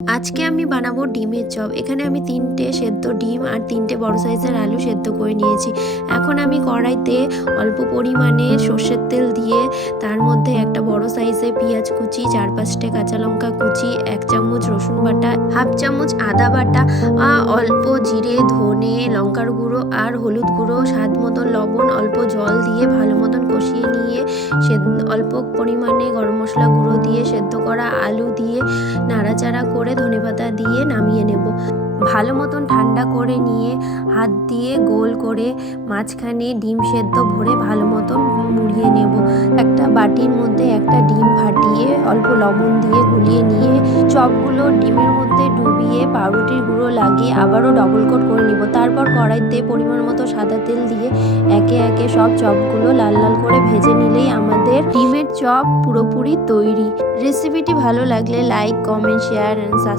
আজকে আমি বানাবো ডিমের চপ। এখানে আমি 3টে সেদ্ধ ডিম আর 3টে বড় সাইজের আলু সেদ্ধ করে নিয়েছি। এখন আমি কড়াইতে অল্প পরিমাণে সর্ষের তেল দিয়ে তার মধ্যে একটা বড় সাইজের পেঁয়াজ কুচি, 4-5টে কাঁচা লঙ্কা কুচি, 1 চামচ রসুন বাটা, হাফ চামচ আদা বাটা, অল্প জিরে, ধনে, লঙ্কার গুঁড়ো আর হলুদ গুঁড়ো, স্বাদ মতন লবণ, অল্প জল দিয়ে ভালো মতন কষিয়ে নিয়ে অল্প পরিমাণে গরম মশলা গুঁড়ো দিয়ে সেদ্ধ করা আলু দিয়ে নাড়াচাড়া করে ধনেপাতা দিয়ে নামিয়ে নেব। ভালো মতন ঠান্ডা করে নিয়ে হাত দিয়ে গোল করে মাঝখানে ডিম সেদ্ধ ভরে ভালো মতন মুড়িয়ে নেব। একটা বাটির মধ্যে একটা ডিম ফাটিয়ে অল্প লবণ দিয়ে গুলিয়ে নিয়ে চপগুলো ডিমের মধ্যে ডুবিয়ে পাউরুটির গুঁড়ো লাগিয়ে আবারও ডবল কোট করে নিব। তারপর কড়াইতে পরিমাণ মতো সাদা তেল দিয়ে একে একে সব চপগুলো লাল লাল করে ভেজে নিলেই আমাদের ডিমের চপ পুরোপুরি তৈরি। রেসিপিটি ভালো লাগলে লাইক, কমেন্ট, শেয়ার অ্যান্ড